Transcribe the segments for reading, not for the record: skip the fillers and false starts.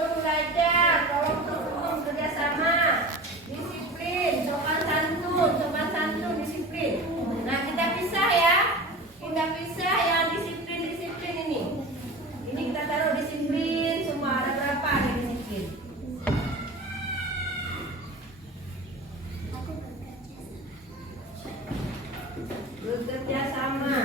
sebelum belajar, tolong kerjasama, disiplin, sopan santun, disiplin. Nah, kita pisah ya. Kita pisah yang disiplin ini. Ini kita taruh disiplin semua. Ada berapa ada disiplin? Bekerja sama.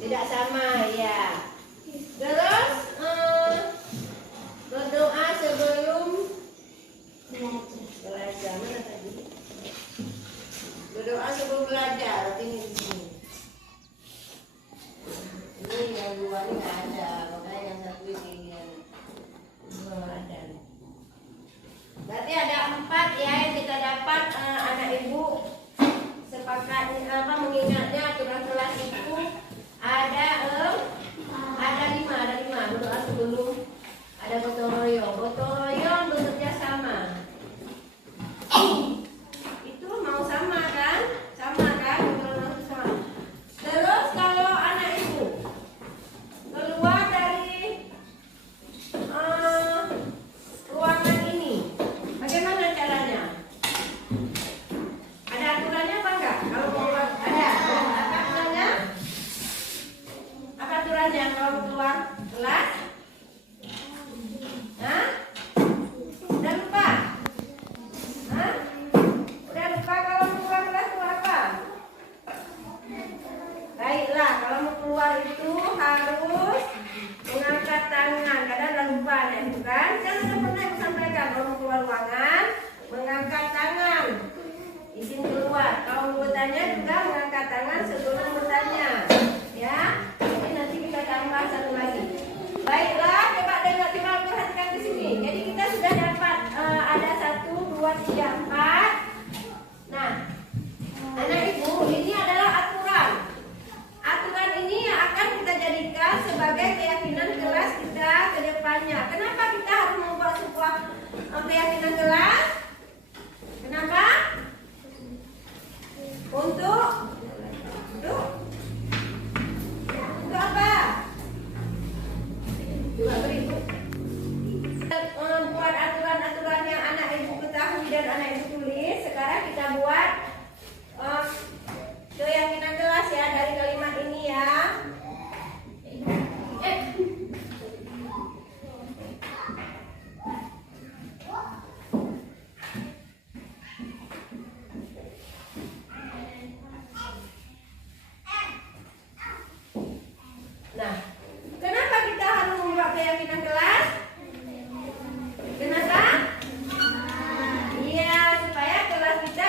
Tidak sama, ya. Terus berdoa sebelum belajar. Mana tadi? Berdoa sebelum belajar. Ini di sini. Ini yang dua ini nggak ada, makanya yang satu ini belum ada. Berarti ada 4 ya yang kita dapat anak ibu sepakat mengingatnya aturan kelas itu. Ada lima berdoa sebelum, ada gotong royong bekerja sama. Itu mau sama kan terus kalau anak ibu keluar dari ruangan ini bagaimana caranya? Ada aturannya apa enggak? Kalau keluar ada apa aturannya kalau keluar kelas? Hah? Udah lupa? Hah? Udah lupa kalau mau keluar kelas itu apa? Baiklah, kalau mau keluar itu harus mengangkat tangan. Kadang udah lupa ya, bukan? Kan udah pernah aku sampaikan kalau mau keluar ruangan mengangkat tangan. Izin keluar. Kalau mau bertanya juga mengangkat tangan sebelum bertanya. Ya, jadi nanti kita tambah satu lagi. Baiklah, coba perhatikan di sini. Jadi kita sudah dapat ada 1, 2, 3, 4. Nah, anak ibu, ini adalah aturan. Aturan ini yang akan kita jadikan sebagai keyakinan kelas kita ke depannya. Kenapa kita harus membuat sebuah keyakinan kelas? Kenapa? Untuk apa? Juga berikut. Buat aturan-aturan yang anak ibu ketahui dan anak ibu tulis. Sekarang kita buat keyakinan kelas ya dari kalimat ini ya. Nah, kenapa kita harus membuat keyakinan kelas? Kenapa? Iya, supaya kelas kita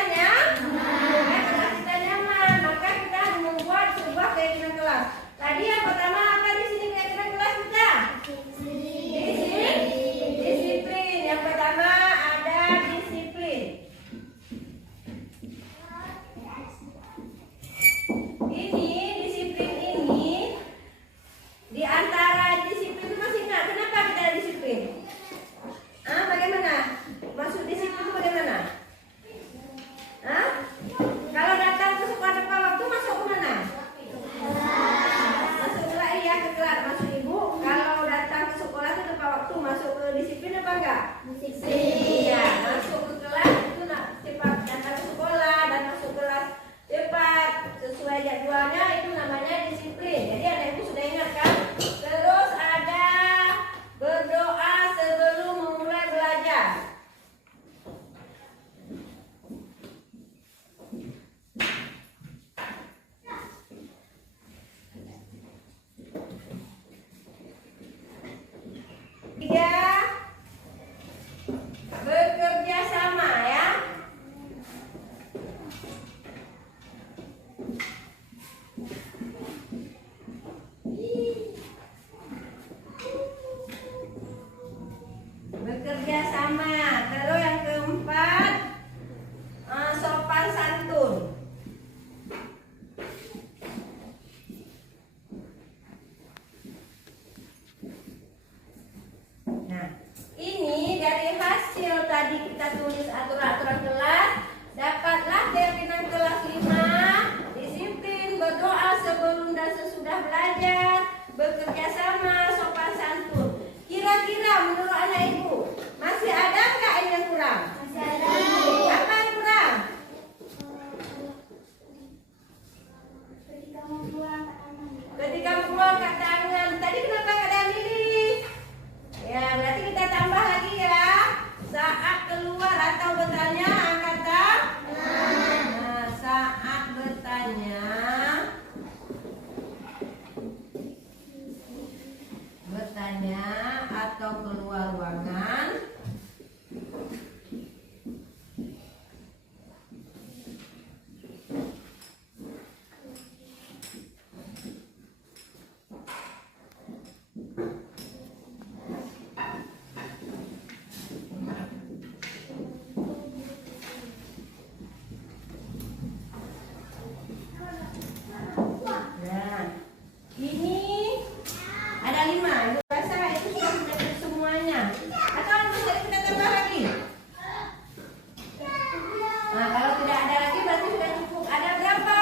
Nah, kalau tidak ada lagi berarti sudah cukup. Ada berapa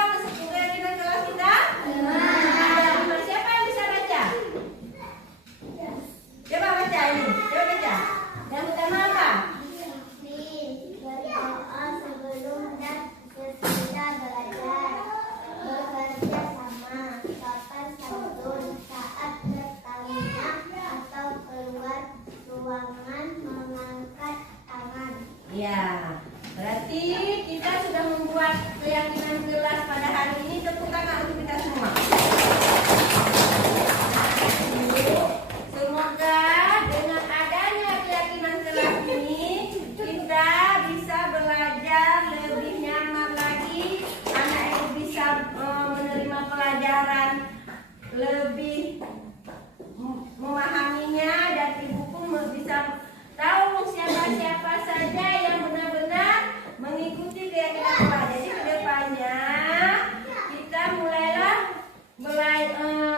keyakinan kelas kita? 5. Ada 5. Siapa yang bisa baca? Coba baca ini. Coba baca. Yang pertama apa? Berdoa sebelum dan sesudah belajar. Bekerja sama. Kapan santun saat bertanya atau keluar ruangan mengangkat tangan. Ya, berarti kita sudah membuat keyakinan kelas pada hari ini. Tepuk tangan untuk kita semua. Semoga dengan adanya keyakinan kelas ini kita bisa belajar lebih nyaman lagi. Anak ibu bisa menerima pelajaran lebih memahaminya, dan ibu pun bisa tahu siapa-siapa saja yang benar-benar mengikuti keyakinan kelas. Jadi kedepannya kita mulailah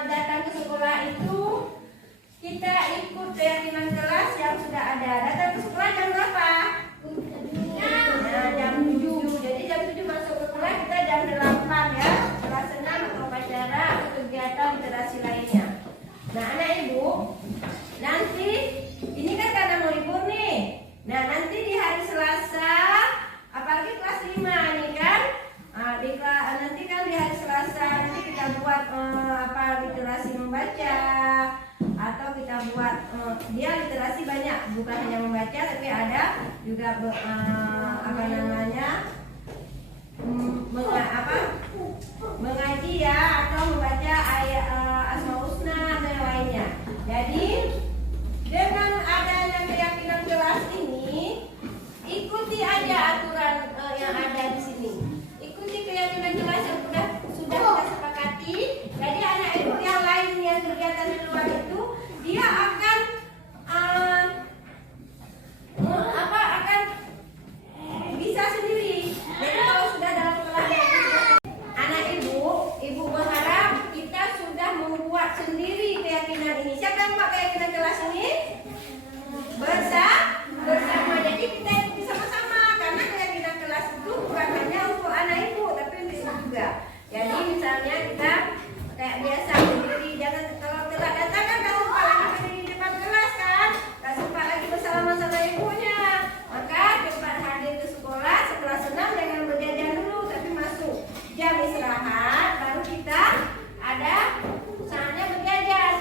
datang ke sekolah itu kita ikut keyakinan kelas yang sudah ada. Datang ke sekolah jam berapa? Nah, jam 7. Jadi jam 7 masuk ke sekolah, kita jam 8 ya. Kelas senam atau upacara atau kegiatan literasi lainnya. Nah, anak ibu, nanti ini kan karena mau libur nih. Nah, nanti di hari Selasa, apalagi kelas 5 nih kan. Nanti kan di hari Selasa nanti kita buat literasi membaca, atau kita buat dia literasi banyak, bukan hanya membaca tapi ada juga mengaji ya, atau membaca ayat Asmaul Husna dan yang lainnya. Jadi dengan adanya keyakinan kelas ini, ikuti aja aturan yang ada di sini. Ikuti keyakinan kelas yang sudah kita sepakati. Jadi anak ibu yang lain yang kegiatan di luar itu, dia akan bisa sendiri. Jadi kalau sudah dalam kelas anak ibu berharap kita sudah membuat sendiri keyakinan ini. Siapa yang buat keyakinan kelas ini? Bersama. Jadi kita ikuti sama-sama, karena keyakinan kelas itu bukan hanya untuk anak ibu tapi untuk ibu juga. Jadi misalnya kita kayak biasa berdiri, jangan kalau telat datang kan gak sempat lagi berdiri di depan kelas kan, gak sempat lagi bersalaman sama ibunya. Maka cepat hadir ke sekolah, setelah senam jangan berjajan dulu, tapi masuk jam istirahat baru kita ada saatnya berjajan.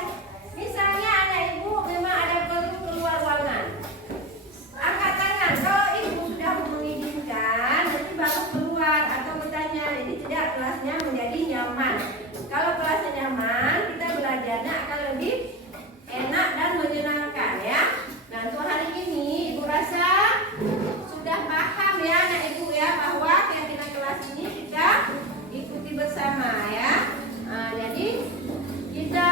Misalnya anak ibu memang ada perlu keluar ruangan, angkat tangan. Kalau ibu sudah mengizinkan, nanti baru keluar atau bertanya. Jadi tidak, kelasnya menjadi nyaman. Kalau kelasnya nyaman, kita belajarnya akan lebih enak dan menyenangkan ya. Nah, untuk hari ini ibu rasa sudah paham ya anak ibu ya, bahwa keyakinan kelas ini kita ikuti bersama ya. Nah, jadi kita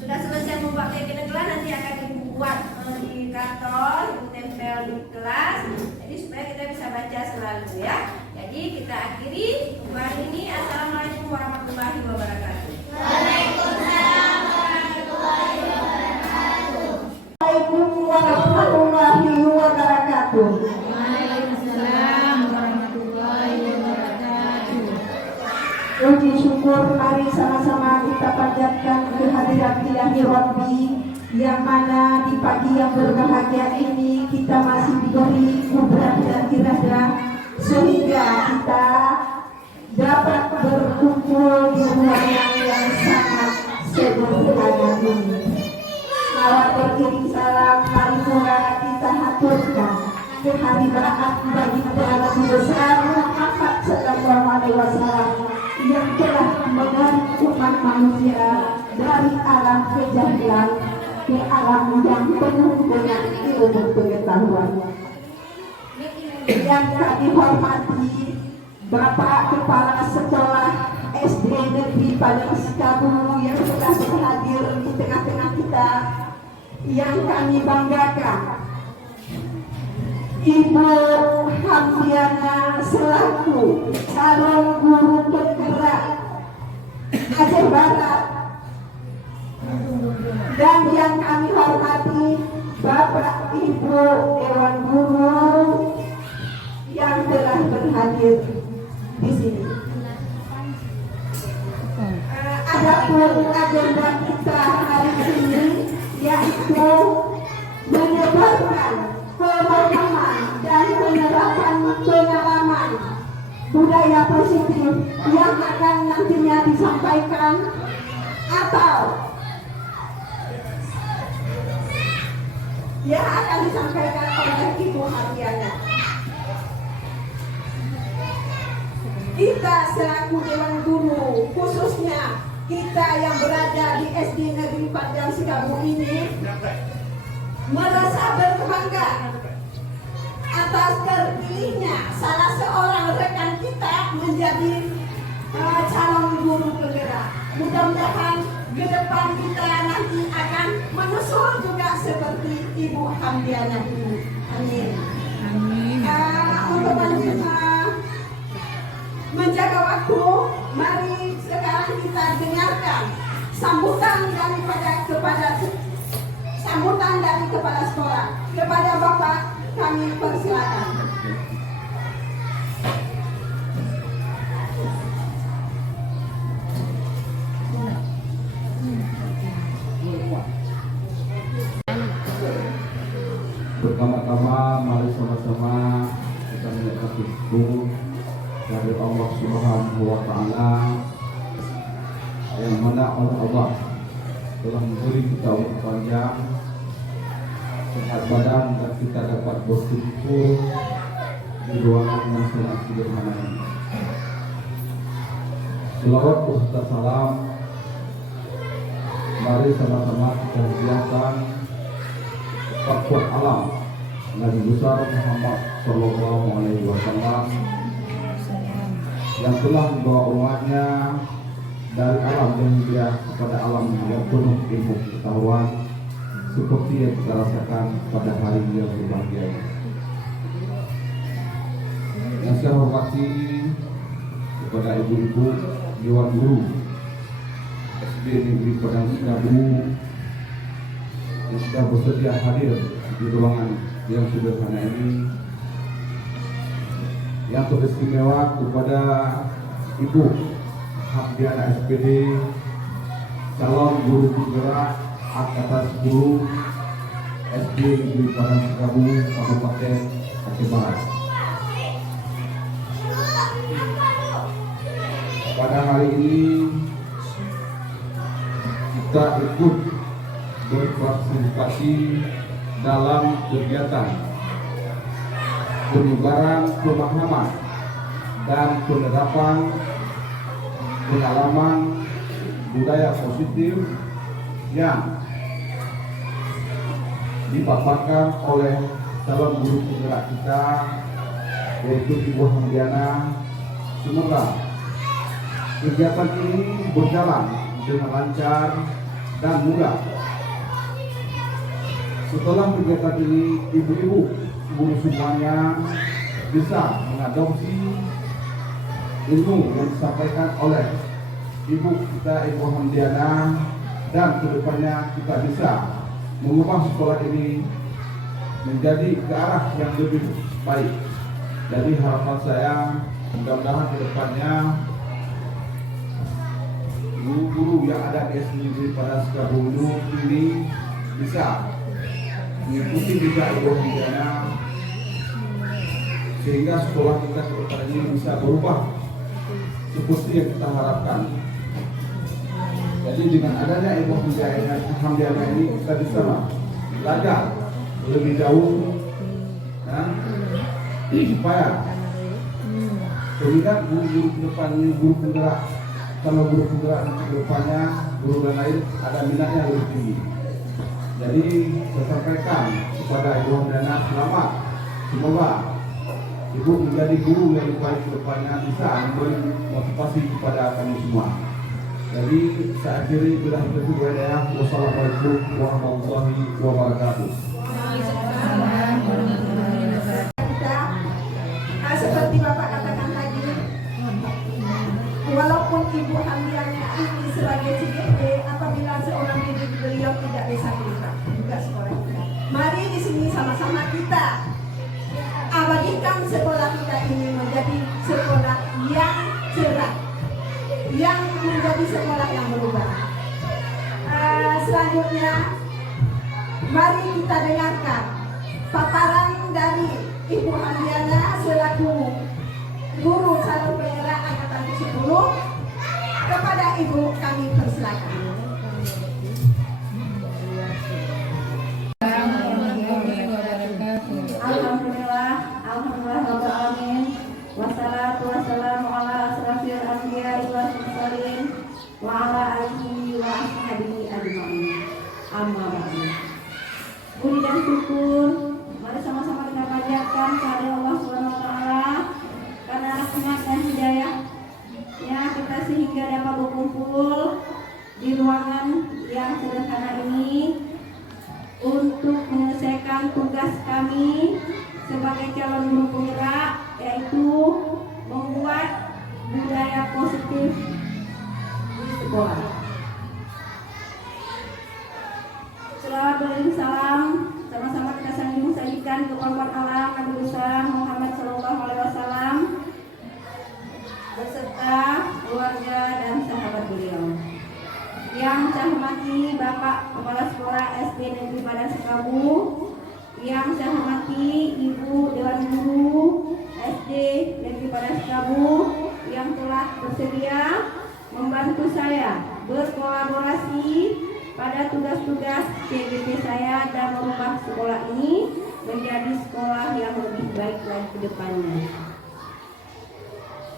sudah selesai membuat keyakinan kelas, nanti akan ibu buat di karton, ibu tempel di kelas. Jadi supaya kita bisa baca selalu ya. Jadi kita akhiri hari ini. Assalamualaikum warahmatullahi wabarakatuh. Waalaikumsalam warahmatullahi wabarakatuh. Waalaikumsalam warahmatullahi wabarakatuh. Waalaikumsalam warahmatullahi wabarakatuh. Puji syukur mari sama-sama kita panjatkan kehadirat Ilahi Rabbi, yang mana di pagi yang berbahagia ini kita masih diberi kudrat dan irada sehingga kita dapat berkumpul di ruangan yang sangat sederhana ini. Salawat beriring salam mari pula kita haturkan kehadiran bagi Nabi besar Muhammad sallallahu alaihi wasallam yang telah menarik umat manusia dari alam kejahilan ke alam yang penuh dengan ilmu pengetahuan. Yang kami hormati Bapak Kepala Sekolah SD Negeri Padang Sikabu yang telah berhadir di tengah-tengah kita, yang kami banggakan Ibu Hamdiana selaku calon guru penggerak Aceh Barat, dan yang kami hormati Bapak Ibu Dewan Guru yang telah hadir di sini. Adapun agenda kita hari ini yaitu menyebarkan pemahaman dan penerapan pengalaman budaya positif yang akan nantinya disampaikan atau yang akan disampaikan oleh Ibu Hardiana. Kita selaku Dewan Guru, khususnya kita yang berada di SD Negeri Padang Sikabu ini, merasa berbangga atas terpilihnya salah seorang rekan kita menjadi calon guru penggerak. Mudah-mudahan ke depan kita nanti akan menyusul juga seperti Ibu Hamdiana ini. Amin. Amin. Untuk menjaga waktu, mari sekarang kita dengarkan sambutan dari kepala sekolah. Kepada Bapak kami persilakan. Pertama-tama mari sama-sama kita mengucapkan syukur dari Allah Subhanahu wa Ta'ala yang mana Allah telah memberi kita umur panjang, sehat badan, dan kita dapat berkumpul di ruangan yang sangat sederhana ini. Selawat beserta salam mari sama-sama kita hadiahkan faktor alam Nabi besar Muhammad Sallallahu Alaihi Wasallam yang telah membawa umatnya dari alam yang mulia kepada alam yang penuh ilmu pengetahuan seperti yang kita rasakan pada hari yang berbahagia ini. Yang saya hormati kepada ibu-ibu Dewan Guru SD Negeri Padang Sikabu yang sudah bersedia hadir di ruangan yang sederhana ini, yang teristimewa kepada Ibu Hamdiana SPD, calon guru penggerak angkatan 10 SD Negeri Padang Sikabu, Kabupaten Aceh Barat. Pada hari ini kita ikut berpartisipasi dalam kegiatan penyebaran pemahaman dan penerapan pengalaman budaya positif yang dipaparkan oleh calon guru penggerak kita, yaitu Ibu Hamdiana. Semoga kegiatan ini berjalan dengan lancar dan mudah. Setelah kegiatan ini, ibu-ibu guru semuanya bisa mengadopsi ilmu yang disampaikan oleh ibu kita Ibu Hamdiana, dan kedepannya kita bisa mengubah sekolah ini menjadi ke arah yang lebih baik. Jadi harapan saya mudah-mudahan kedepannya guru-guru yang ada di SD Negeri Padang Sikabu ini bisa mengikuti juga Ibu Hamdiana, sehingga sekolah kita ke depan ini bisa berubah seperti yang kita harapkan. Jadi dengan adanya Ibu Hamdiana ini kita bisa belajar lebih jauh, supaya sehingga guru-guru ke depan ini, guru penggerak, kalau guru penggerak ke depannya, guru dan lain ada minatnya lebih tinggi. Jadi saya sampaikan kepada Ibu Hamdiana, selamat. Semoga Ibu menjadi guru yang baik ke depannya, bisa memberi motivasi kepada kami semua. Jadi saya akhiri bila itu berada. Wassalamualaikum warahmatullahi wabarakatuh. Seperti Bapak katakan tadi, walaupun Ibu Hamdiana ini sebagai CGD, apabila seorang didik beliau tidak bisa bergerak juga sekolah kita. Mari di sini sama-sama kita abadikan sekolah kita ini menjadi sekolah yang berubah. Selanjutnya, mari kita dengarkan paparan dari Ibu Handiana selaku guru calon penggerak angkatan ke-10. Kepada Ibu kami persilakan. Alhamdulillah, Rabbil alamin. Wassalatu wassalamu ala asrofil anbiya'i wal mursalin wa ala alihi wa ashabihi ajma'in. Amma ba'du. Puji dan syukur mari sama-sama kita panjatkan kepada Allah Subhanahu wa taala karena rahmat dan hidayah-Nya kita sehingga dapat berkumpul di ruangan yang sederhana ini untuk menyelesaikan tugas kami sebagai calon guru penggerak, yaitu membuat budaya positif di sekolah. Selawat beriring salam sama-sama kita sanjung sajikan ke pahlawan alam Nabi besar Muhammad SAW beserta keluarga dan sahabat beliau. Yang saya hormati Bapak Kepala Sekolah SD Negeri Padang Sekabu, yang saya hormati Ibu Dewan Guru SD Negeri Padang Sekabu yang telah bersedia membantu saya berkolaborasi pada tugas-tugas CGP saya dan merubah sekolah ini menjadi sekolah yang lebih baik lagi ke depannya.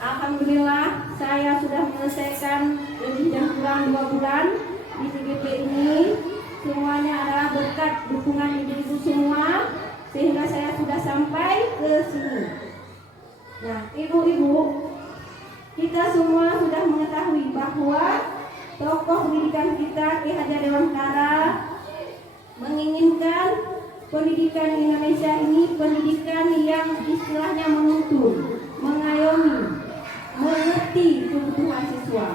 Alhamdulillah, saya sudah menyelesaikan lebih dan kurang 2 bulan di CGP ini. Semuanya adalah berkat dukungan ibu-ibu semua, sehingga saya sudah sampai ke sini. Nah, ibu-ibu, kita semua sudah mengetahui bahwa tokoh pendidikan kita, Ki Hajar Dewantara, menginginkan pendidikan di Indonesia ini pendidikan yang istilahnya menuntun, mengayomi, mengerti kebutuhan siswa.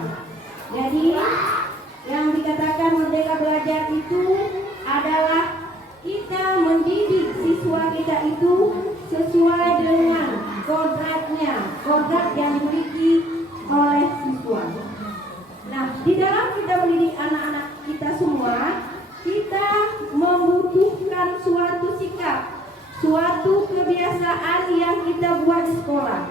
Jadi yang dikatakan merdeka belajar itu adalah kita mendidik siswa kita itu sesuai dengan kodrat yang dimiliki oleh siswa. Nah, di dalam kita mendidik anak-anak kita semua, kita membutuhkan suatu sikap, suatu kebiasaan yang kita buat di sekolah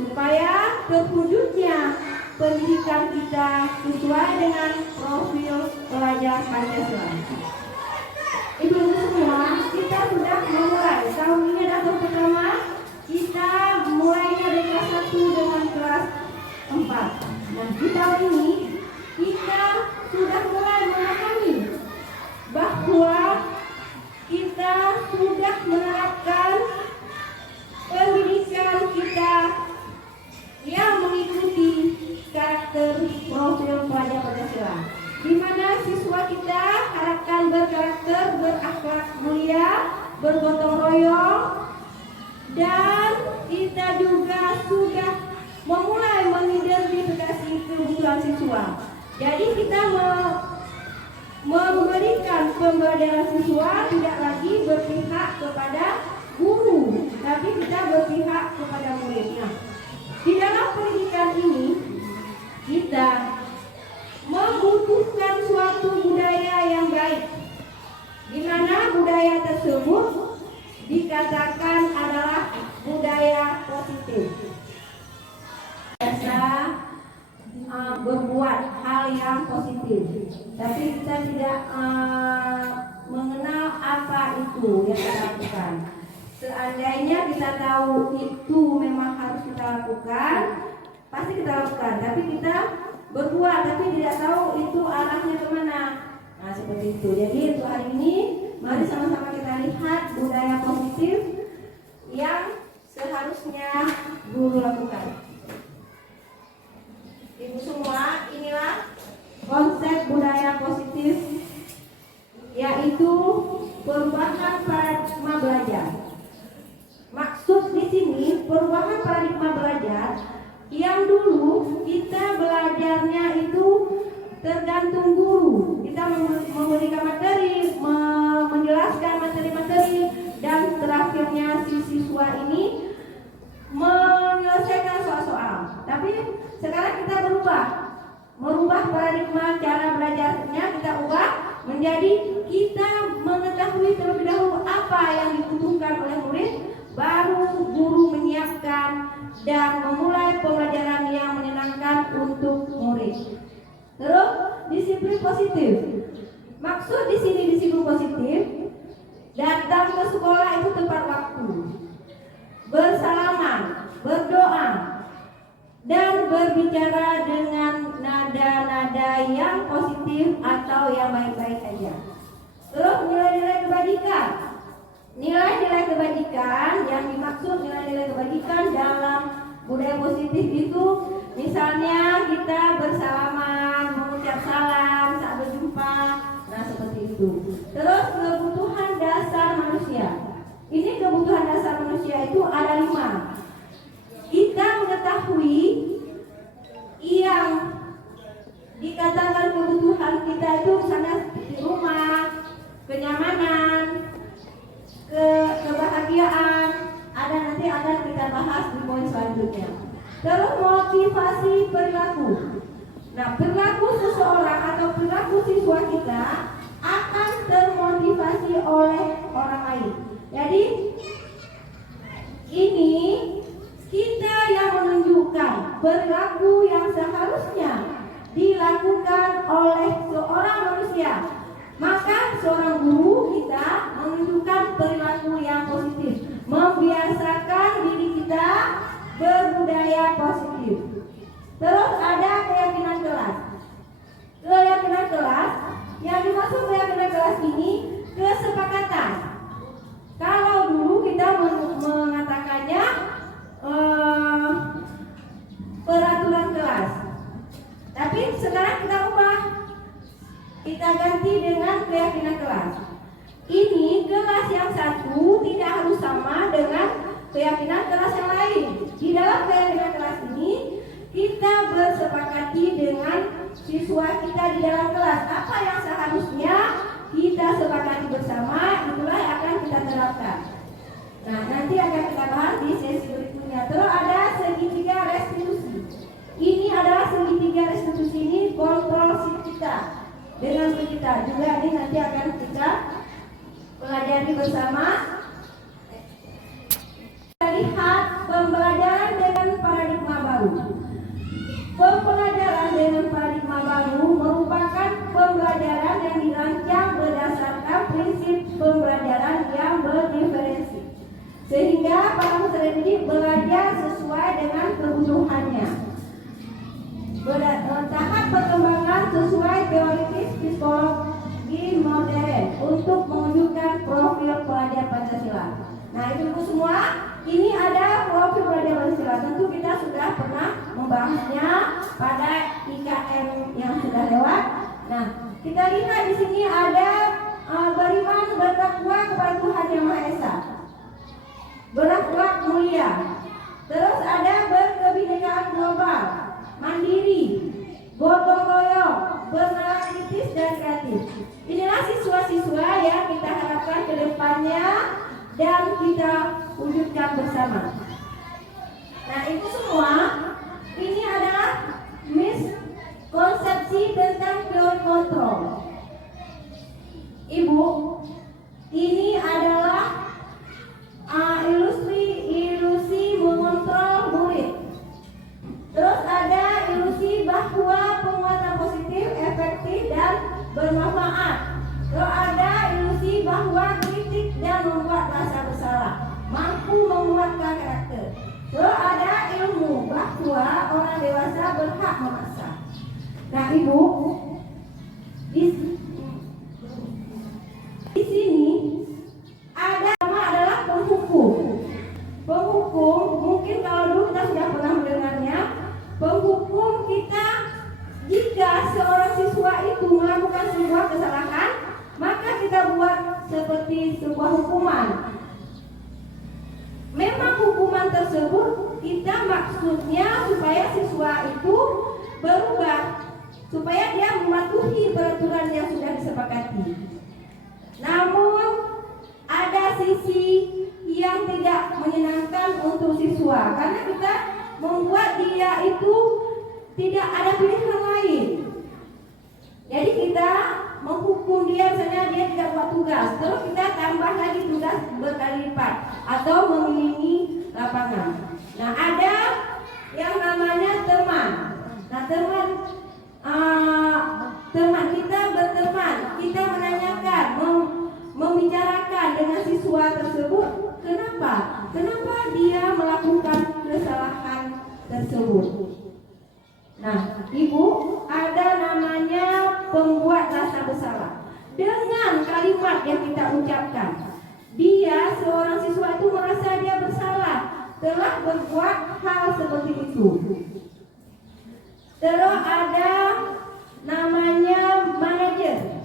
supaya terwujudnya pendidikan kita sesuai dengan profil pelajar Pancasila. Ibu-ibu semua, kita sudah memulai tahun ini adalah tahun pertama. Kita mulainya dari kelas 1 dengan kelas 4. Nah, di tahun ini kita sudah mulai memahami bahwa kita sudah menerapkan pendidikan kita yang mengikuti karakter profil pelajar Pancasila, di mana siswa kita harapkan berkarakter, berakhlak mulia, bergotong royong, dan kita juga sudah memulai mengidentifikasi kebutuhan siswa. Jadi kita memberikan pembelajaran siswa tidak lagi berpihak kepada guru, tapi kita berpihak kepada murid. Nah, di dalam pendidikan ini kita membutuhkan suatu budaya yang baik, di mana budaya tersebut dikatakan adalah budaya positif. Biasa berbuat hal yang positif, tapi kita tidak mengenal apa itu yang kita lakukan. Seandainya kita tahu itu memang harus kita lakukan, pasti kita lakukan. Tapi kita berbuat tapi tidak tahu itu arahnya kemana. Nah, seperti itu. Jadi untuk hari ini mari sama-sama kita lihat budaya positif yang seharusnya guru lakukan. Ibu semua, inilah konsep budaya positif, yaitu perubahan paradigma belajar. Maksud di sini perubahan paradigma belajar yang dulu kita belajarnya itu tergantung guru. Kita memberikan materi, menjelaskan materi-materi, dan terakhirnya si siswa ini menyelesaikan soal-soal. Tapi sekarang kita berubah merubah paradigma cara belajarnya, kita ubah menjadi kita mengetahui terlebih dahulu apa yang dibutuhkan oleh murid, baru guru menyiapkan dan memulai pembelajaran yang menyenangkan untuk murid. Terus disiplin positif. Maksud di sini disiplin positif, datang ke sekolah itu tepat waktu, bersalaman, berdoa, dan berbicara dengan nada-nada yang positif atau yang baik-baik aja. Terus nilai-nilai kebajikan. Nilai-nilai kebajikan yang dimaksud nilai-nilai kebajikan dalam budaya positif itu misalnya kita bersalaman, mengucap salam saat berjumpa, nah seperti itu. Terus kebutuhan dasar manusia. Ini kebutuhan dasar manusia itu ada 5. Kita mengetahui yang dikatakan kebutuhan kita itu misalnya di rumah, kenyamanan, kebahagiaan, nanti akan kita bahas di poin selanjutnya. Terus motivasi perilaku. Nah, perilaku seseorang atau perilaku siswa kita akan termotivasi oleh orang lain. Jadi ini kita yang menunjukkan perilaku yang seharusnya dilakukan oleh seorang manusia. Maka seorang guru kita menunjukkan perilaku yang positif, membiasakan diri kita berbudaya positif. Terus ada keyakinan kelas. Keyakinan kelas, yang dimaksud keyakinan kelas ini kesepakatan. Kalau dulu kita mengatakannya peraturan kelas, tapi sekarang kita ubah, kita ganti dengan keyakinan kelas. Ini kelas yang satu tidak harus sama dengan keyakinan kelas yang lain. Di dalam keyakinan kelas ini kita bersepakati dengan siswa kita di dalam kelas apa yang seharusnya kita sepakati bersama, itulah yang akan kita terapkan. Nah, nanti akan kita bahas di sesi berikutnya. Terus ada segitiga restitusi. Ini adalah segitiga restitusi, ini kontrol kita dengan kita juga, ini nanti akan kita pelajari bersama. Kita lihat pembelajaran dengan paradigma baru. Pembelajaran dengan paradigma baru merupakan pembelajaran yang dirancang berdasarkan prinsip pembelajaran yang berdiferensi, sehingga para peserta didik belajar sesuai dengan kebutuhannya. Tahap perkembangan sesuai teoritis psikologi modern untuk menunjukkan profil pelajar Pancasila. Nah, itu semua. Ini ada profil pelajar Pancasila. Tentu kita sudah pernah membahasnya pada IKM yang sudah lewat. Nah, kita lihat di sini ada beriman bertakwa kepada Tuhan Yang Maha Esa, berakhlak mulia. Terus ada berkebinekaan global, mandiri, gotong royong, bernalar kritis dan kreatif. Inilah siswa-siswa yang kita harapkan ke depannya dan kita wujudkan bersama. Nah, itu semua ini adalah miskonsepsi tentang teori kontrol. Ibu, ini adalah ilusi mengontrol murid. Terus ada ilusi bahwa penguatan positif, efektif dan bermanfaat. Terus ada ilusi bahwa kritik dan membuat rasa bersalah mampu menguatkan karakter. Terus ada ilmu bahwa orang dewasa berhak memaksa. Nah, Ibu, di sini ada nama adalah penghukum. Penghukum, mungkin kalau dulu kita sudah pernah mendengarnya. Penghukum kita, jika seorang siswa itu melakukan sebuah kesalahan, maka kita buat seperti sebuah hukuman. Memang hukuman tersebut kita maksudnya supaya siswa itu berubah, supaya dia mematuhi peraturan yang sudah disepakati. Namun ada sisi yang tidak menyenangkan untuk siswa, karena kita membuat dia itu tidak ada pilihan lain. Jadi kita menghukum dia, misalnya dia tidak buat tugas, terus kita tambah lagi tugas berkali lipat atau mengelilingi lapangan. Nah, ada yang namanya teman. Nah, teman kita berteman, kita menanyakan, membicarakan dengan siswa tersebut, kenapa dia melakukan kesalahan tersebut. Nah, Ibu, ada namanya pembuat rasa bersalah. Dengan kalimat yang kita ucapkan, dia, seorang siswa itu merasa dia bersalah telah berbuat hal seperti itu. Terus ada namanya manajer.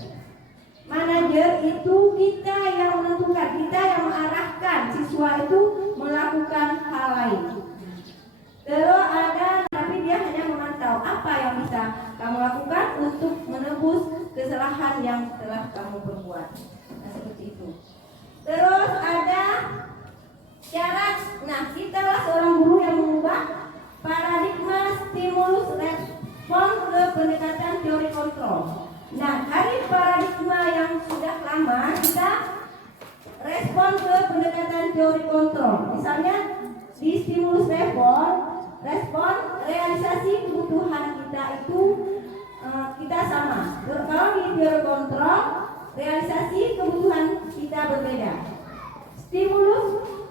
Manajer itu kita yang menentukan, kita yang mengarahkan siswa itu melakukan hal lain. Terus ada, tapi dia hanya memantau apa yang bisa kamu lakukan untuk menebus kesalahan yang telah kamu perbuat. Nah, seperti itu. Terus ada syarat. Nah, kita lah seorang guru yang mengubah paradigma stimulus respon ke pendekatan teori kontrol. Nah, dari paradigma yang sudah lama kita respon ke pendekatan teori kontrol. Misalnya di stimulus respon realisasi kebutuhan kita itu kita sama. Kalau di teori kontrol realisasi kebutuhan kita berbeda.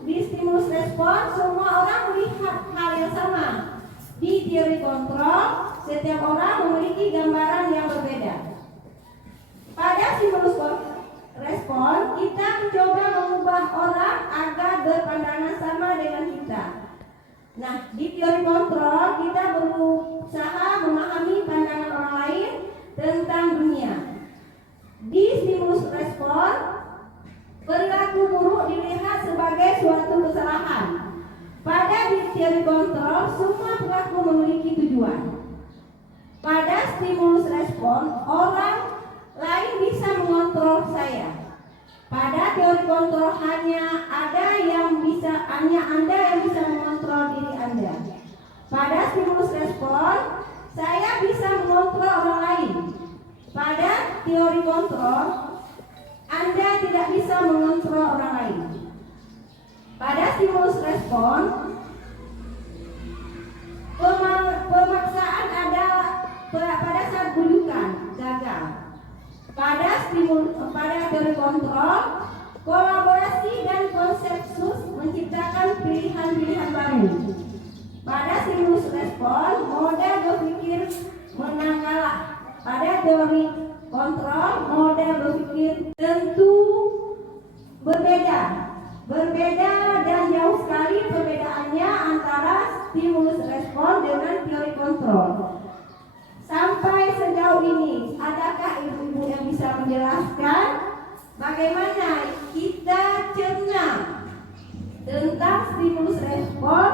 Di stimulus respon semua orang melihat hal yang sama. Di teori kontrol setiap orang memiliki gambaran yang berbeda. Pada stimulus respon kita mencoba mengubah orang agar berpandangan sama dengan kita. Nah, di teori kontrol kita berusaha memahami pandangan orang lain tentang dunia. Di stimulus respon perilaku buruk dilihat sebagai suatu kesalahan. Pada teori kontrol, semua perilaku memiliki tujuan. Pada stimulus respon, orang lain bisa mengontrol saya. Pada teori kontrol hanya Anda yang bisa mengontrol diri Anda. Pada stimulus respon, saya bisa mengontrol orang lain. Pada teori kontrol, Anda tidak bisa mengontrol orang lain. Pada stimulus respon, pemaksaan ada pada saat bujukan gagal. Pada teori kontrol, kolaborasi dan konsensus menciptakan pilihan-pilihan baru. Pada stimulus respon, model berpikir menang kalah. Pada teori kontrol, model berpikir tentu berbeda dan jauh sekali perbedaannya antara stimulus respon dengan teori kontrol. Sampai sejauh ini, adakah ibu-ibu yang bisa menjelaskan bagaimana kita cerna tentang stimulus respon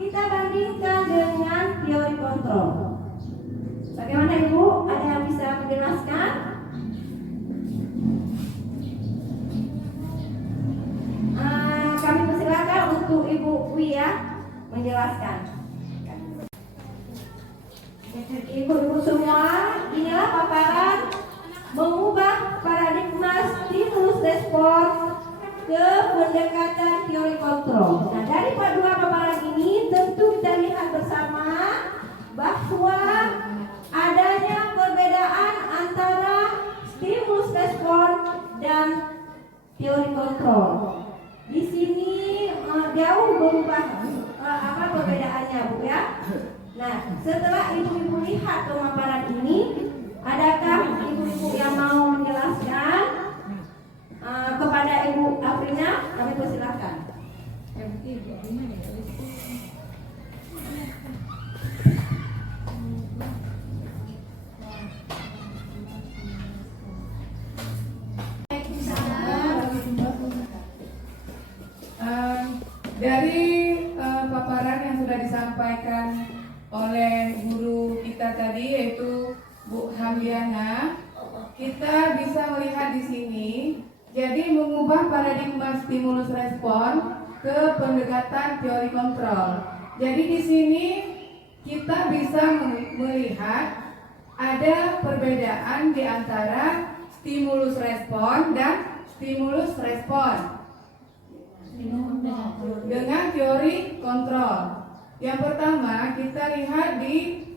kita bandingkan dengan teori kontrol? Bagaimana Ibu? Ada yang bisa menjelaskan? Kami persilakan untuk Ibu Wia menjelaskan. Ibu-ibu semua, inilah paparan mengubah paradigma stimulus respon ke pendekatan teori kontrol. Nah, dari dua paparan ini tentu kita lihat bersama bahwa adanya perbedaan antara stimulus respon dan teori kontrol. Di sini jauh berubah perbedaannya, Bu ya. Nah, setelah ibu-ibu lihat pemaparan ini, adakah ibu-ibu yang mau menjelaskan kepada Ibu Afrina? Kami persilakan. Dari paparan yang sudah disampaikan oleh guru kita tadi, yaitu Bu Hamdiana, kita bisa melihat di sini, jadi mengubah paradigma stimulus respon ke pendekatan teori kontrol. Jadi di sini kita bisa melihat ada perbedaan di antara stimulus respon dan stimulus respon dengan teori kontrol. Yang pertama, kita lihat di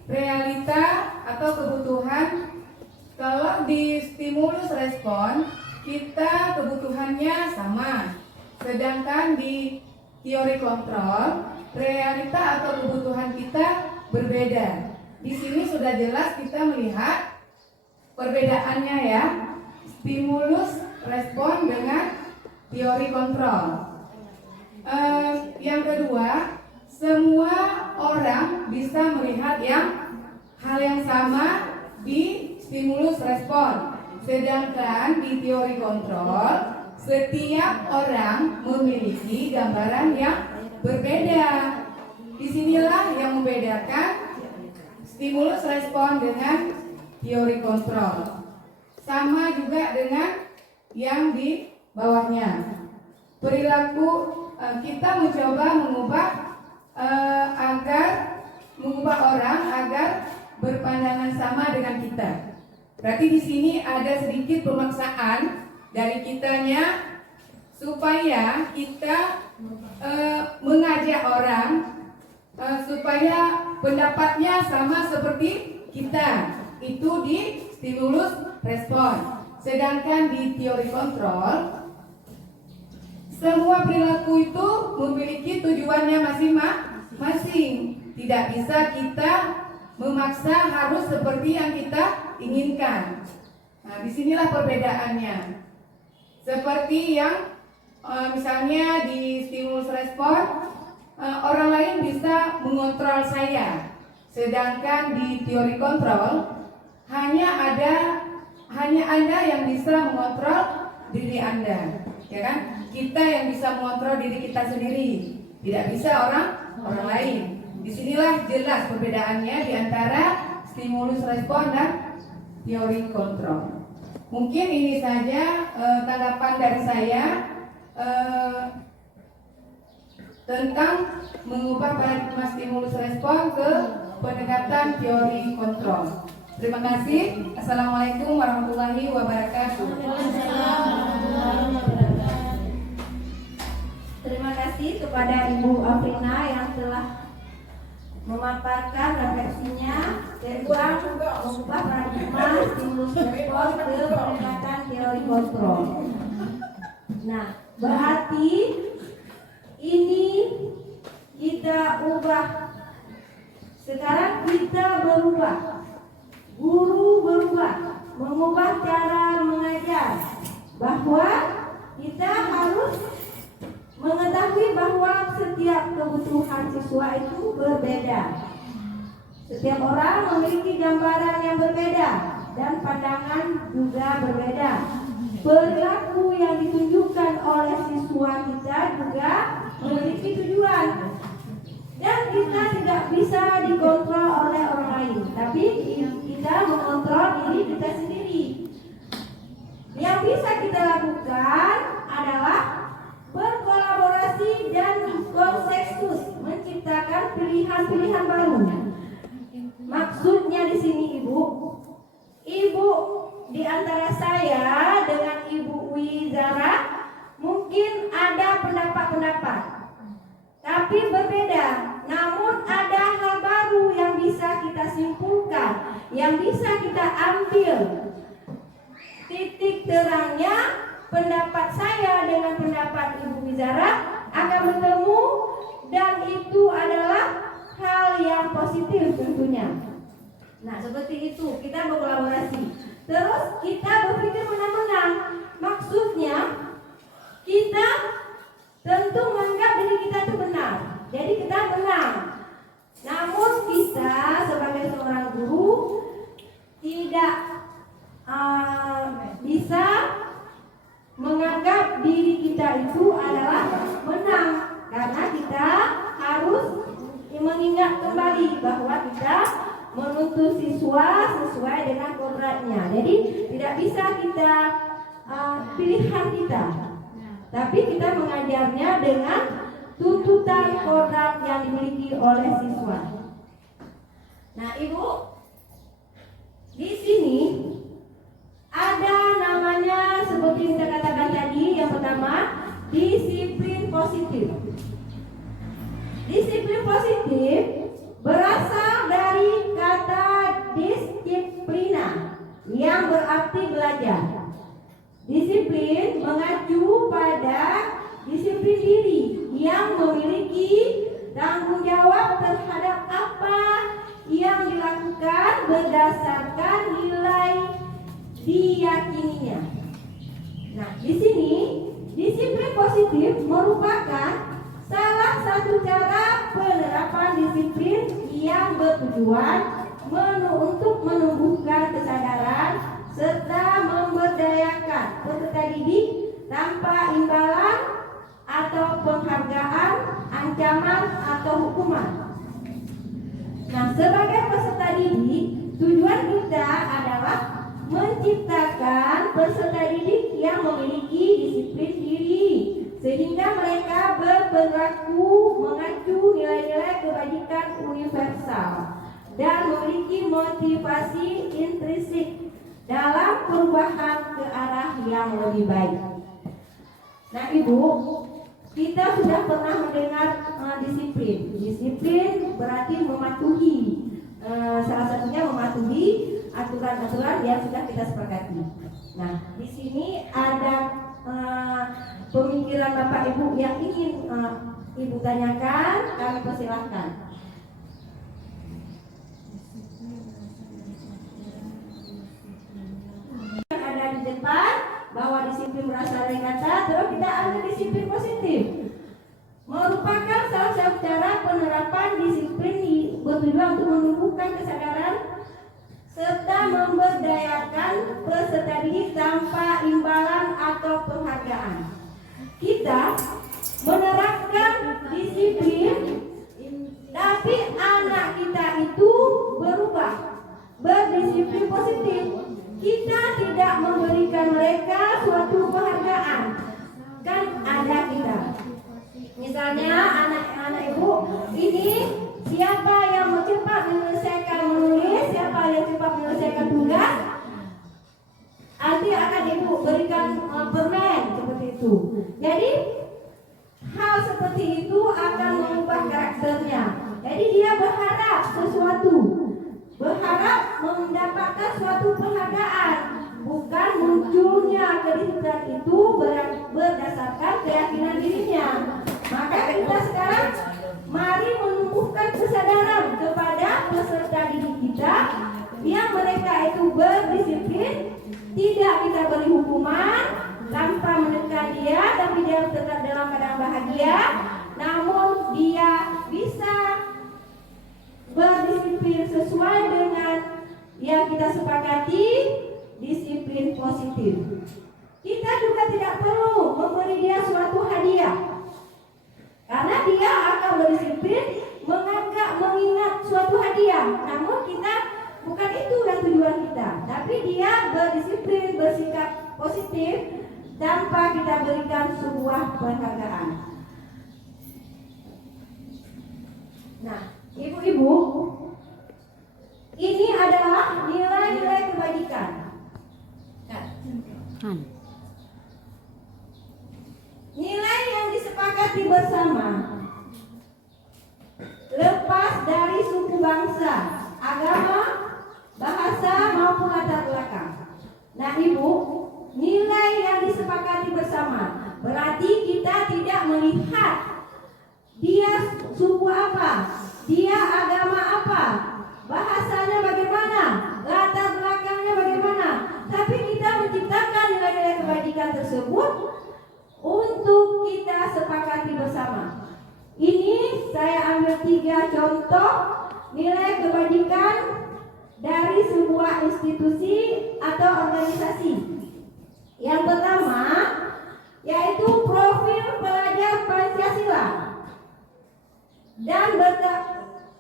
realita atau kebutuhan. Kalau di stimulus respon, kita kebutuhannya sama. Sedangkan di teori kontrol, realita atau kebutuhan kita berbeda. Di sini sudah jelas kita melihat perbedaannya ya. Stimulus respon dengan teori kontrol. Yang kedua, semua orang bisa melihat hal yang sama di stimulus respon. Sedangkan di teori kontrol, setiap orang memiliki gambaran yang berbeda. Disinilah yang membedakan stimulus respon dengan teori kontrol. Sama juga dengan yang di bawahnya. Perilaku kita mencoba mengubah orang agar berpandangan sama dengan kita. Berarti di sini ada sedikit pemaksaan dari kitanya supaya kita mengajak orang supaya pendapatnya sama seperti kita. Itu di stimulus respon. Sedangkan di teori kontrol, semua perilaku itu memiliki tujuannya masing-masing. Tidak bisa kita memaksa harus seperti yang kita inginkan. Nah, disinilah perbedaannya. Seperti yang misalnya di stimulus respon, orang lain bisa mengontrol saya. Sedangkan di teori kontrol, hanya Anda yang bisa mengontrol diri Anda, ya kan? Kita yang bisa mengontrol diri kita sendiri, tidak bisa orang lain. Disinilah jelas perbedaannya di antara stimulus respon dan teori kontrol. Mungkin ini saja tanggapan dari saya tentang mengubah paradigma stimulus respon ke pendekatan teori kontrol. Terima kasih. Assalamualaikum warahmatullahi wabarakatuh. Terima kasih kepada Ibu Afrina yang telah memaparkan refleksinya tentang mengubah paradigma stimulus respon ke pendekatan teori kontrol. Nah, berarti ini kita ubah. Sekarang kita berubah. Guru berubah, mengubah cara mengajar, bahwa kita harus mengetahui bahwa setiap kebutuhan siswa itu berbeda. Setiap orang memiliki gambaran yang berbeda dan pandangan juga berbeda. Perilaku yang ditunjukkan oleh siswa kita juga memiliki tujuan. Dan kita tidak bisa dikontrol oleh orang lain, tapi kita mengontrol diri kita sendiri. Yang bisa kita lakukan adalah berkolaborasi dan konsensus, menciptakan pilihan-pilihan baru. Maksudnya di sini Ibu di antara saya dengan Ibu Wizara mungkin ada pendapat-pendapat, tapi berbeda. Namun ada hal baru yang bisa kita simpulkan, yang bisa kita ambil. Titik terangnya pendapat saya dengan pendapat Ibu Wizara akan bertemu, dan itu adalah hal yang positif tentunya. Nah, seperti itu kita berkolaborasi. Terus kita berpikir menang-menang. Maksudnya kita tentu menganggap diri kita itu benar. Jadi kita menang. Namun kita sebagai seorang guru tidak bisa menganggap diri kita itu adalah menang, karena kita harus mengingat kembali bahwa kita menuntut siswa sesuai dengan kodratnya. Jadi tidak bisa kita pilihan kita, tapi kita mengajarnya dengan tuntutan kodrat yang dimiliki oleh siswa. Nah, Ibu, di sini ada namanya seperti kita katakan tadi, yang pertama disiplin positif. Disiplin positif berasal dari kata disiplina yang berarti belajar. Disiplin mengacu pada disiplin diri yang memiliki tanggung jawab terhadap apa yang dilakukan berdasarkan nilai diyakininya. Nah, di sini disiplin positif merupakan salah satu cara penerapan disiplin yang bertujuan untuk menumbuhkan kesadaran serta memberdayakan peserta didik tanpa imbalan atau penghargaan, ancaman atau hukuman. Nah, sebagai peserta didik, tujuan kita adalah menciptakan peserta didik yang memiliki disiplin diri sehingga mereka berperilaku mengacu nilai-nilai kebajikan universal dan memiliki motivasi intrinsik dalam perubahan ke arah yang lebih baik. Nah, Ibu, kita sudah pernah mendengar disiplin. Disiplin berarti mematuhi, salah satunya mematuhi aturan-aturan yang sudah kita sepakati. Nah, di sini ada pemikiran Bapak Ibu yang ingin Ibu tanyakan, kami persilahkan. Ada di depan bahwa disiplin berasal dari kata, terus kita ambil disiplin positif. Merupakan salah satu cara penerapan disiplin bertujuan untuk menumbuhkan kesadaran serta memberdayakan peserta didik tanpa imbalan atau penghargaan. Kita menerapkan disiplin, tapi anak kita itu berubah, berdisiplin positif. Kita tidak memberikan mereka suatu penghargaan. Kan ada kita. Misalnya anak-anak Ibu, ini siapa yang cepat menyelesaikan menulis, siapa yang cepat menyelesaikan tugas, nanti akan Ibu berikan permen seperti itu. Jadi hal seperti itu akan mengubah karakternya. Jadi dia berharap sesuatu, berharap mendapatkan suatu penghargaan, bukan munculnya kedisiplinan itu berdasarkan keyakinan dirinya. Maka kita sekarang mari menumbuhkan kesadaran kepada peserta didik kita yang mereka itu berdisiplin. Tidak kita beri hukuman tanpa menekan dia, tapi dia tetap dalam keadaan bahagia, namun dia bisa berdisiplin sesuai dengan yang kita sepakati, disiplin positif. Kita juga tidak perlu memberi dia suatu hadiah, karena dia akan berdisiplin mengingat suatu hadiah. Namun kita bukan itu yang tujuan kita, tapi dia berdisiplin, bersikap positif tanpa kita berikan sebuah penghargaan. Nah, Ibu-ibu, ini adalah nilai-nilai kebajikan. Nilai yang disepakati bersama, lepas dari suku bangsa, agama, bahasa maupun latar belakang. Nah, Ibu, nilai yang disepakati bersama berarti kita tidak melihat dia suku apa, dia agama apa, bahasanya bagaimana, latar belakangnya bagaimana, tapi kita menciptakan nilai-nilai kebajikan tersebut untuk kita sepakati bersama. Ini saya ambil 3 contoh nilai kebajikan dari sebuah institusi atau organisasi. Yang pertama yaitu profil pelajar Pancasila dan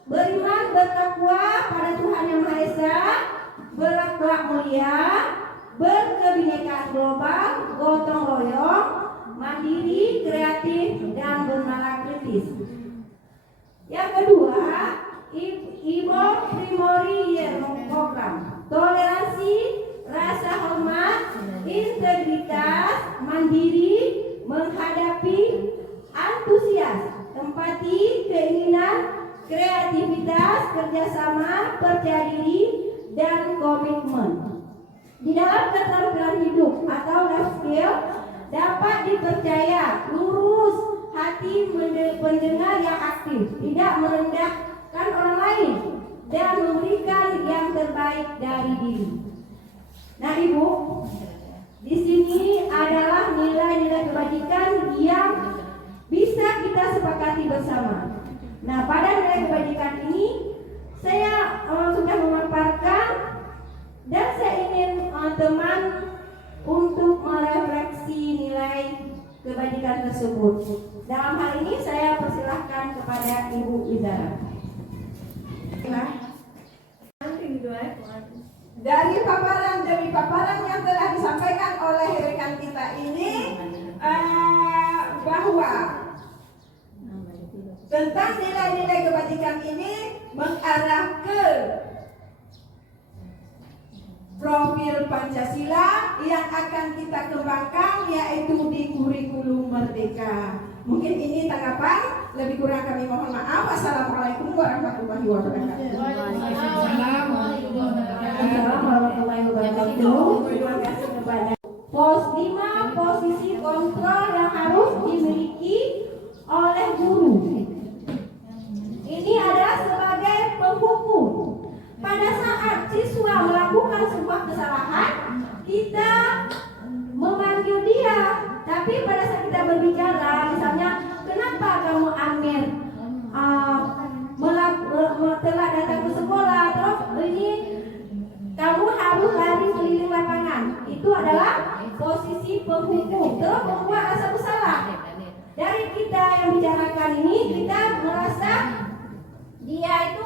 beriman bertakwa pada Tuhan Yang Maha Esa, berakhlak mulia, berkebinekaan global, gotong royong, mandiri, kreatif, dan bernalar kritis. Yang kedua, Ibo Primo mandiri, menghadapi, antusias, empati, keinginan, kreativitas, kerjasama, percaya diri, dan komitmen. Di dalam keterampilan hidup atau life skill dapat dipercaya lurus, hati pendengar yang aktif, tidak merendahkan orang lain, dan memberikan yang terbaik dari diri. Nah, Ibu, di sini adalah nilai-nilai kebajikan yang bisa kita sepakati bersama. Nah, pada nilai kebajikan ini saya sudah memaparkan dan saya ingin teman untuk merefleksi nilai kebajikan tersebut. Dalam hal ini saya persilahkan kepada Ibu Izara. Dari paparan yang telah disampaikan oleh rekan kita ini bahwa tentang nilai-nilai kebajikan ini mengarah ke profil Pancasila yang akan kita kembangkan, yaitu di kurikulum Merdeka. Mungkin ini tanggapan, lebih kurang kami mohon maaf. Assalamualaikum warahmatullahi wabarakatuh. Assalamualaikum warahmatullahi wabarakatuh. Terima kasih kepada pos 5 posisi kontrol yang harus dimiliki oleh guru. Ini adalah sebagai penghukum. Pada saat siswa melakukan sebuah kesalahan, kita memanggil dia. Tapi pada saat kita berbicara, misalnya, kenapa kamu Amir telah datang ke sekolah, terus ini kamu harus lari keliling lapangan. Itu adalah posisi penghukum, terus membuat rasa bersalah. Dari kita yang bicarakan ini, kita merasa dia itu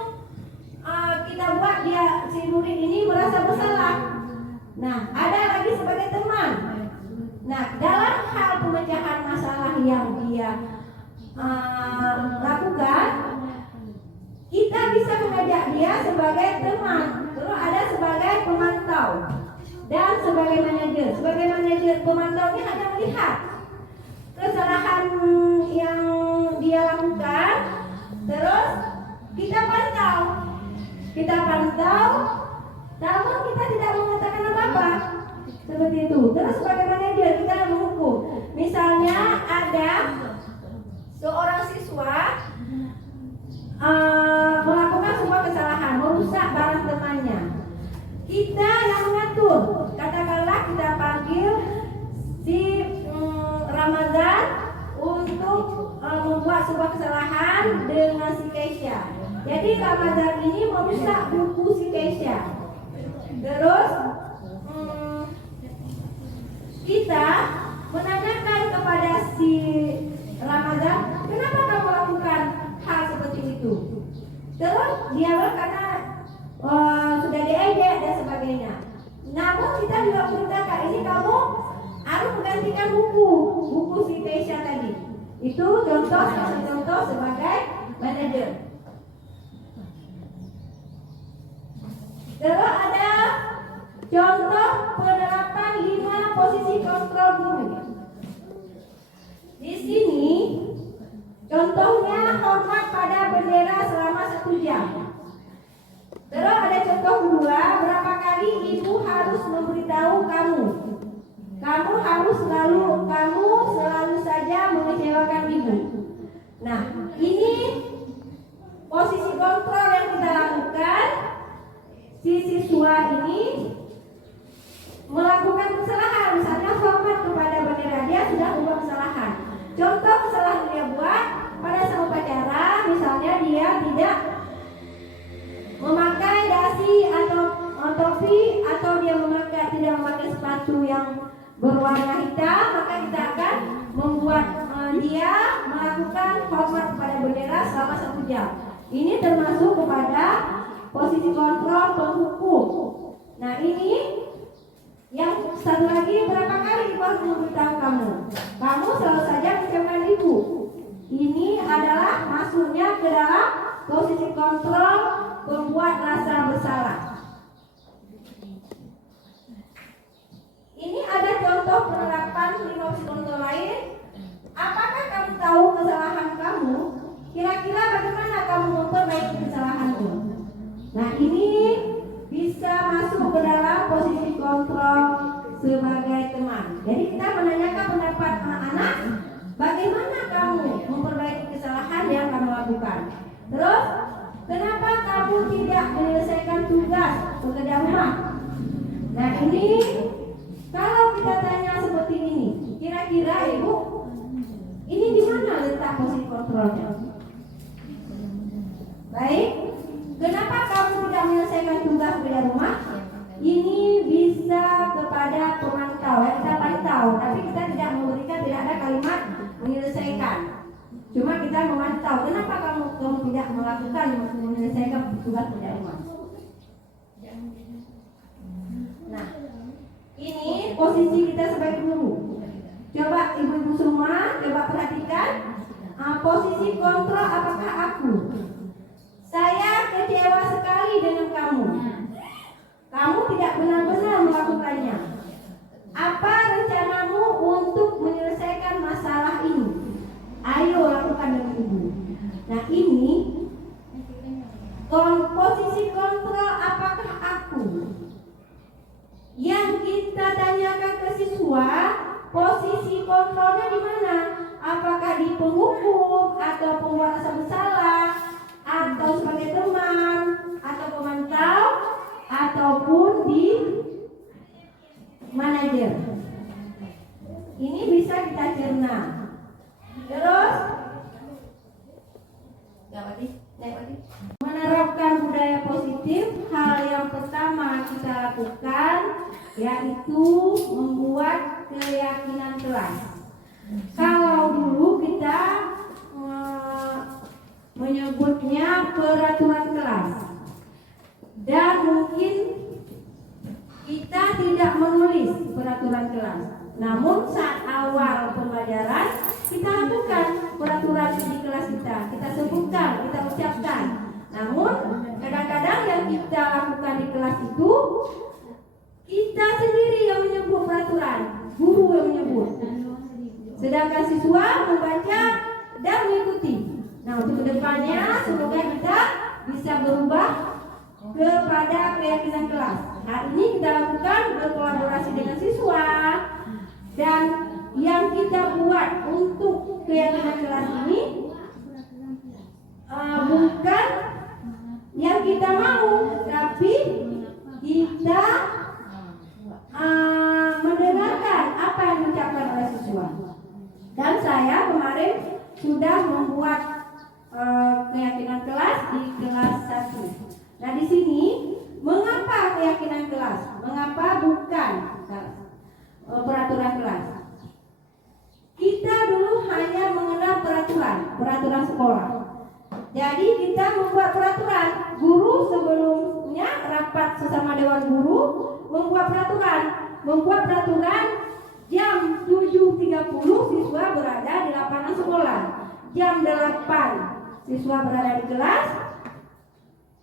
kita buat dia, si murid ini merasa bersalah. Nah, ada lagi sebagai teman. Nah, dalam hal pemecahan masalah yang dia lakukan, kita bisa mengajak dia sebagai teman. Terus ada sebagai pemantau dan sebagai manajer. Sebagai manajer, pemantaunya hanya melihat kesalahan yang dia lakukan, terus kita pantau, namun kita tidak mengatakan apa-apa, seperti itu. Terus sebagai manajer kita menghukum. Misalnya ada seorang siswa melakukan sebuah kesalahan, merusak barang temannya. Kita yang mengatur, katakanlah kita panggil si Ramadan untuk membuat sebuah kesalahan dengan si Keisha. Jadi Ramadan ini merusak buku si Keisha. Terus kita menanyakan kepada si Ramadan, kenapa kamu lakukan hal seperti itu? Terus dia karena sudah diejek dan sebagainya. Namun kita juga beritakan, ini kamu harus menggantikan buku si Keisha tadi. Itu contoh sebagai manajer. Terus ada contoh penerapan 5 posisi kontrol guru. Di sini contohnya hormat pada bendera selama 1 jam. Terus ada contoh kedua, berapa kali ibu harus memberitahu kamu selalu saja mengecewakan ibu. Nah, ini posisi kontrol yang kita lakukan. Si siswa ini melakukan kesalahan, misalnya hormat kepada bendera, dia sudah membuat kesalahan. Contoh kesalahan dia buat pada saat upacara, misalnya dia tidak memakai dasi atau topi, atau dia tidak memakai sepatu yang berwarna hitam, maka kita akan membuat dia melakukan hormat kepada bendera selama 1 jam. Ini termasuk kepada posisi kontrol penghukum. Nah, ini yang satu lagi, berapa kali ibu harus memberitahu kamu selalu saja mengecewakan ibu. Ini adalah masuknya ke dalam posisi kontrol membuat rasa bersalah. Ini ada contoh penerapan 5 posisi kontrol sebagai teman. Jadi kita menanyakan pendapat anak-anak, bagaimana kamu memperbaiki kesalahan yang kamu lakukan. Terus, kenapa kamu tidak menyelesaikan tugas pekerjaan rumah? Nah ini, kalau kita tanya seperti ini, kira-kira Ibu, ini di mana letak posisi kontrolnya? Baik, kenapa kamu tidak menyelesaikan tugas pekerjaan rumah? Ini bisa kepada pemantau, ya kita pantau, tapi kita tidak memberikan, tidak ada kalimat menyelesaikan. Cuma kita memantau, kenapa kamu tidak melakukan menyelesaikan tugas pekerjaan rumah? Nah, ini posisi kita sebagai guru. Coba ibu-ibu semua, coba perhatikan posisi kontrol apakah aku? Saya kecewa sekali dengan kamu. Kamu tidak benar-benar melakukannya. Apa rencanamu untuk menyelesaikan masalah ini? Ayo lakukan dengan ibu. Nah ini posisi kontrol apakah aku? Yang kita tanyakan ke siswa, posisi kontrolnya di mana? Apakah di penghukum atau pembuat rasa bersalah, atau sebagai teman, atau pemantau, ataupun di manajer? Ini bisa kita cerna. Terus, menerapkan budaya positif. Hal yang pertama kita lakukan yaitu membuat keyakinan kelas. Kalau dulu kita menyebutnya peraturan kelas, dan mungkin kita tidak menulis peraturan kelas. Namun saat awal pembelajaran kita lakukan peraturan di kelas kita sebutkan, kita ucapkan. Namun kadang-kadang yang kita lakukan di kelas itu kita sendiri yang menyebut peraturan, guru yang menyebut. Sedangkan siswa membaca dan mengikuti. Nah untuk kedepannya semoga kita bisa berubah kepada keyakinan kelas. Hari ini kita lakukan berkolaborasi dengan siswa, dan yang kita buat untuk keyakinan kelas ini bukan yang kita mau, tapi kita mendengarkan apa yang diucapkan oleh siswa. Dan saya kemarin sudah membuat keyakinan kelas di kelas 1. Nah di sini mengapa keyakinan kelas? Mengapa bukan peraturan kelas? Kita dulu hanya mengenal peraturan sekolah. Jadi kita membuat peraturan. Guru sebelumnya rapat sesama dewan guru membuat peraturan jam 7.30 siswa berada di lapangan sekolah. Jam 8 siswa berada di kelas.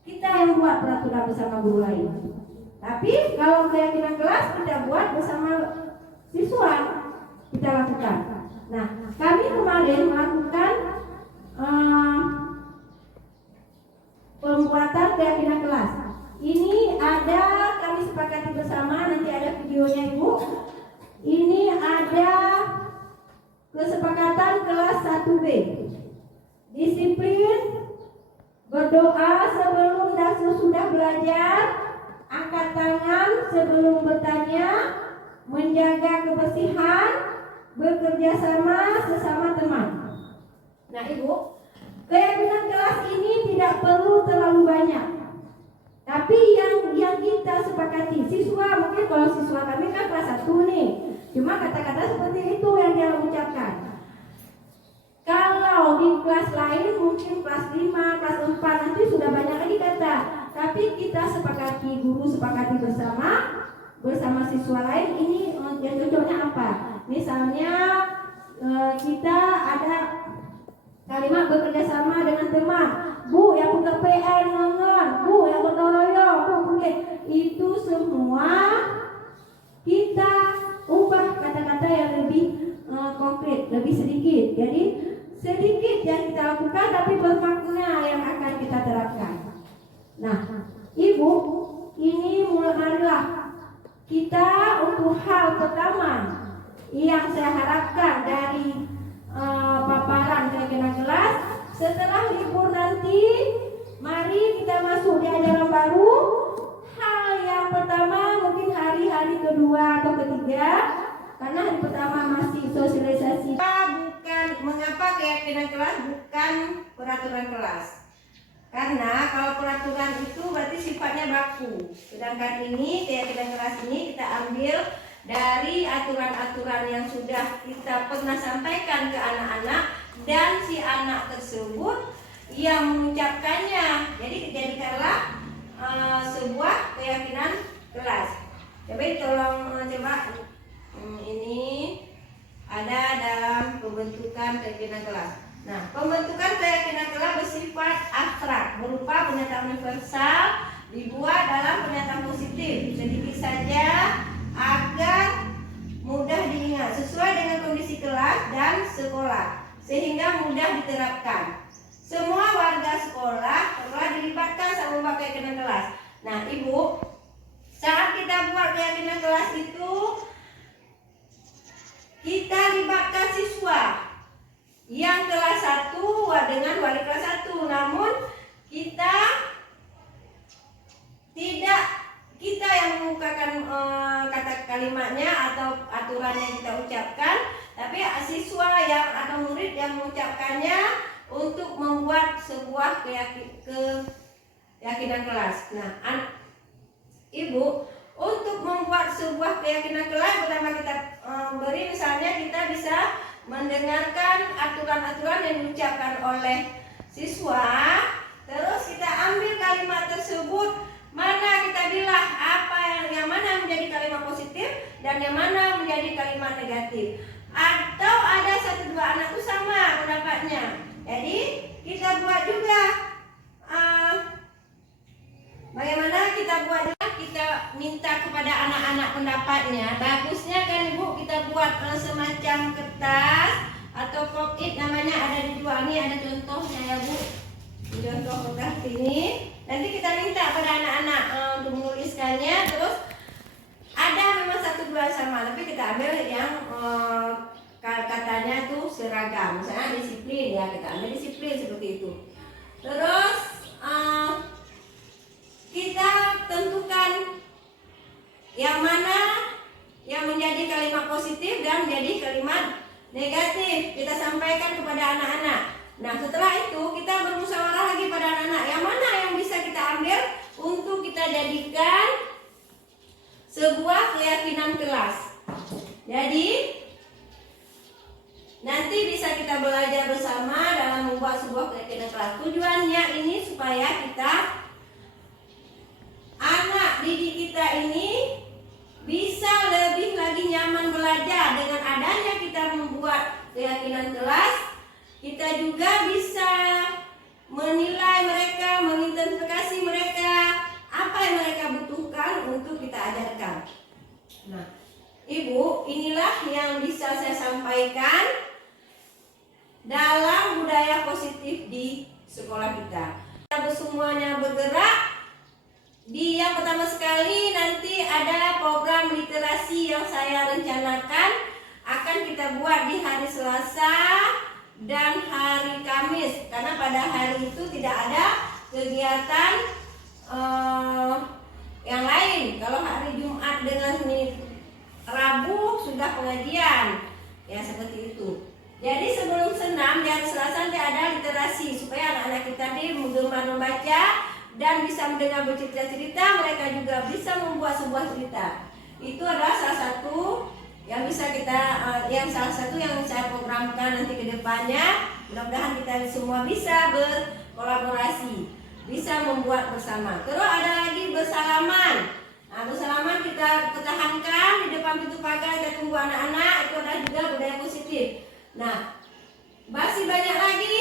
Kita yang buat peraturan bersama guru lain. Tapi kalau keyakinan kelas kita buat bersama siswa, kita lakukan. Nah, kami kemarin melakukan pembuatan keyakinan kelas. Ini ada, kami sepakati bersama, nanti ada videonya Ibu. Ini ada kesepakatan kelas 1B. Disiplin, berdoa sebelum dan sesudah belajar, angkat tangan sebelum bertanya, menjaga kebersihan, bekerja sama sesama teman. Nah Ibu, keyakinan kelas ini tidak perlu terlalu banyak. Tapi yang kita sepakati, siswa, mungkin kalau siswa kami kan kelas 1 nih, cuma kata-kata seperti itu yang dia ucapkan. Kalau di kelas lain mungkin kelas 5, kelas 4 nanti sudah banyak lagi kata. Tapi kita sepakati, guru sepakati bersama siswa lain, ini yang cocoknya apa? Misalnya kita ada kalimat bekerja sama dengan teman. Bu yang buka PR nonton, bu yang gotong royong, bu mungkin itu semua kita ubah kata-kata yang lebih konkret, lebih sedikit. Jadi sedikit yang kita lakukan tapi bermakna yang akan kita terapkan. Nah, Ibu, ini marilah kita untuk hal saya harapkan dari paparan keyakinan kelas, setelah libur nanti mari kita masuk di ajaran baru. Hal yang pertama mungkin hari-hari kedua atau ketiga, karena hari pertama masih sosialisasi. Bukan mengapa keyakinan kelas bukan peraturan kelas. Karena kalau peraturan itu berarti sifatnya baku. Sedangkan ini keyakinan kelas ini kita ambil dari aturan-aturan yang sudah kita pernah sampaikan ke anak-anak dan si anak tersebut yang mengucapkannya. Jadi dijadikanlah sebuah keyakinan kelas. Coba tolong coba ini ada dalam pembentukan keyakinan kelas. Nah, pembentukan keyakinan kelas bersifat abstrak, berupa pernyataan universal dibuat dalam pernyataan positif, sedikit saja agar mudah diingat, sesuai dengan kondisi kelas dan sekolah, sehingga mudah diterapkan. Semua warga sekolah telah dilibatkan sama membuat keyakinan kelas. Nah, Ibu, saat kita buat keyakinan kelas itu, kita libatkan siswa yang kelas 1 dengan wali kelas 1, namun kita yang mengukakan kata kalimatnya atau aturan yang kita ucapkan, tapi siswa yang atau murid yang mengucapkannya untuk membuat sebuah keyakinan kelas. Nah, Ibu, untuk membuat sebuah keyakinan kelas pertama kita beri, misalnya kita bisa mendengarkan aturan-aturan yang diucapkan oleh siswa, terus kita ambil kalimat tersebut, mana kita bilang apa yang mana menjadi kalimat positif dan yang mana menjadi kalimat negatif. Atau ada 1-2 anak itu sama pendapatnya, jadi kita buat juga bagaimana kita buat juga, kita minta kepada anak-anak pendapatnya. Bagusnya kan Ibu kita buat semacam kertas atau pop-it, namanya ada dijual nih, ada contohnya ya Bu, contoh kertas ini. Nanti kita minta pada anak-anak untuk menuliskannya, terus ada memang 1-2 sama, tapi kita ambil yang katanya tuh seragam, misalnya disiplin ya, kita ambil disiplin seperti itu. Terus kita tentukan yang mana yang menjadi kalimat positif dan menjadi kalimat negatif, kita sampaikan kepada anak-anak. Nah, setelah itu kita bermusyawarah lagi pada anak-anak, yang mana yang bisa kita ambil untuk kita jadikan sebuah keyakinan kelas. Jadi nanti bisa kita belajar bersama dalam membuat sebuah keyakinan kelas. Tujuannya ini supaya kita, anak didik kita ini bisa lebih lagi nyaman belajar. Dengan adanya kita membuat keyakinan kelas, kita juga bisa menilai mereka, mengidentifikasi mereka, apa yang mereka butuhkan untuk kita ajarkan. Nah, Ibu, inilah yang bisa saya sampaikan dalam budaya positif di sekolah kita. Kita semuanya bergerak. Di yang pertama sekali nanti ada program literasi yang saya rencanakan akan kita buat di hari Selasa dan hari Kamis, karena pada hari itu tidak ada kegiatan yang lain. Kalau hari Jumat dengan Rabu sudah pengajian, ya seperti itu. Jadi sebelum senam di hari Selasa nanti ada literasi supaya anak-anak kita gemar membaca dan bisa mendengar bercerita-cerita, mereka juga bisa membuat sebuah cerita. Itu adalah salah satu yang bisa kita, yang salah satu yang saya programkan nanti ke depannya. Mudah-mudahan kita semua bisa berkolaborasi, bisa membuat bersama. Terus ada lagi bersalaman. Nah, bersalaman kita pertahankan di depan pintu pagar, kita tunggu anak-anak, itu adalah juga budaya positif. Nah, masih banyak lagi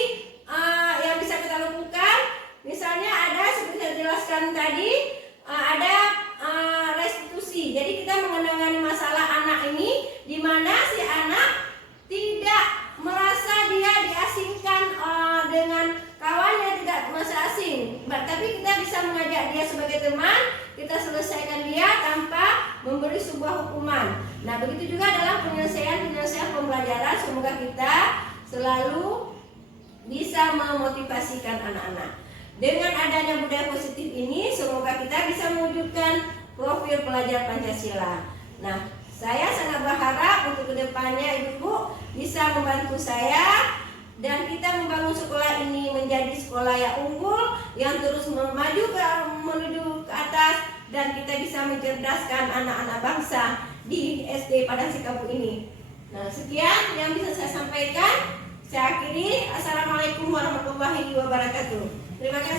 yang bisa kita lakukan. Misalnya ada seperti saya jelaskan tadi, ada restitusi. Jadi kita mengenangani masalah anak ini, di mana si anak tidak merasa dia diasingkan dengan kawannya, tidak merasa asing. Tapi kita bisa mengajak dia sebagai teman, kita selesaikan dia tanpa memberi sebuah hukuman. Nah, begitu juga dalam penyelesaian pembelajaran, semoga kita selalu bisa memotivasikan anak-anak. Dengan adanya budaya positif ini, semoga kita bisa mewujudkan profil pelajar Pancasila. Nah, saya sangat berharap untuk kedepannya Ibu bisa membantu saya dan kita membangun sekolah ini menjadi sekolah yang unggul, yang terus menuju ke atas, dan kita bisa mencerdaskan anak-anak bangsa di SD Padang Sikabu ini. Nah, sekian yang bisa saya sampaikan. Saya akhiri. Assalamualaikum warahmatullahi wabarakatuh. Terima kasih.